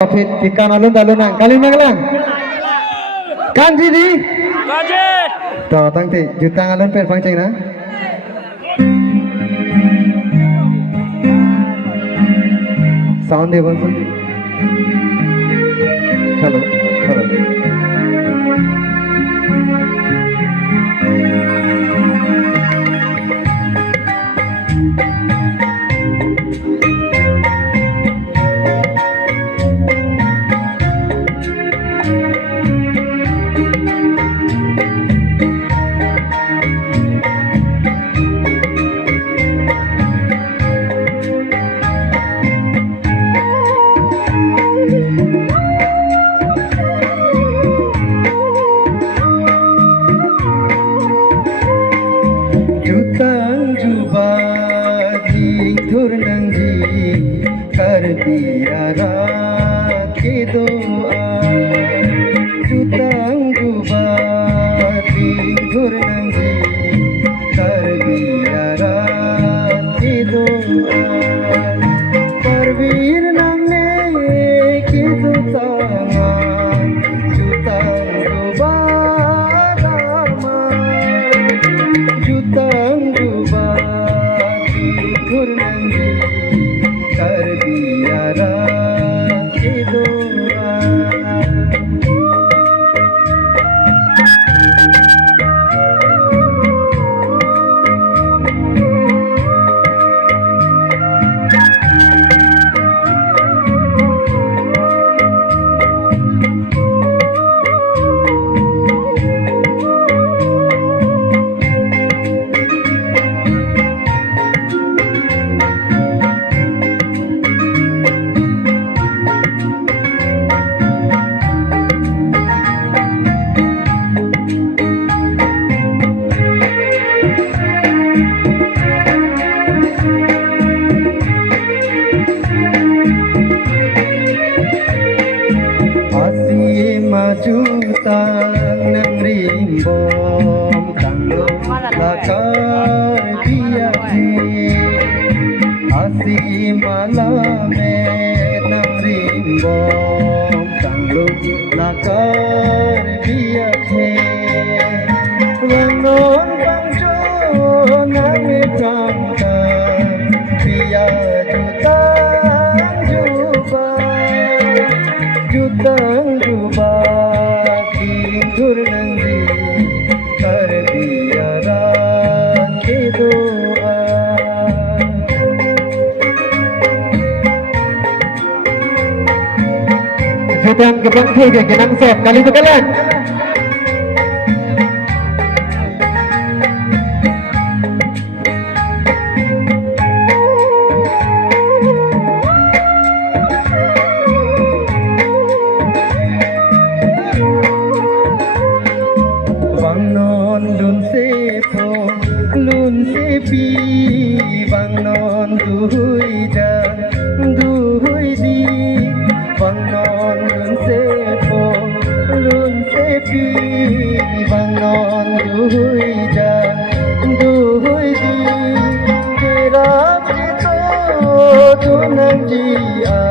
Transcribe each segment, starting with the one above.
Fit ikan alun nang kali nang kanji di Kanji to tang ti jutang alun per pang na sound deh bang halo halo jutang jubadi turnangji kar diara ke doa jutang jubadi turnangji kar diara ke doa parvir namne ke tangan jutang jubadama jutang jubadi turnangji kar diara ke doa Majutang nang rimbom tanglong lakar biake asi malame nang rimbom tanglong lakar biake wangon bangjo nang tangka biya jutang jubadi turnangji kar diara ke doa jutang gebang thege kenang sep kali bekalan lun se pi bang non duhui jang duhui di bang non lun se po lun se pi bang non duhui jang duhui di kera chito tunang ji a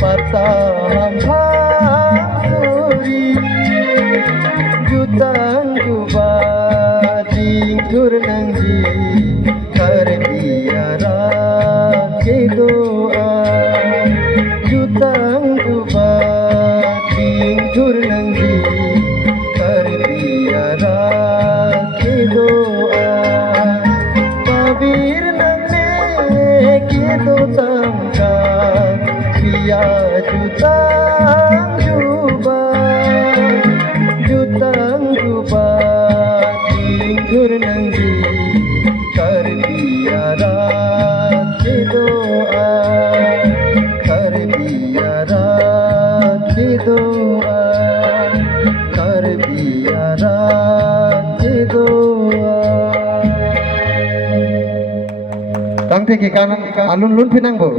patam bhasuri jutang jubadi turnangji kar diara ke doa jutang jubadi turnangji kar diara ke doa pabir namne ke do tangka biya jutang jutang jubadi turnangji kar diara ke doa kar diara ke doa kar diara ke doa tang te ki kanan alun lun pinang bo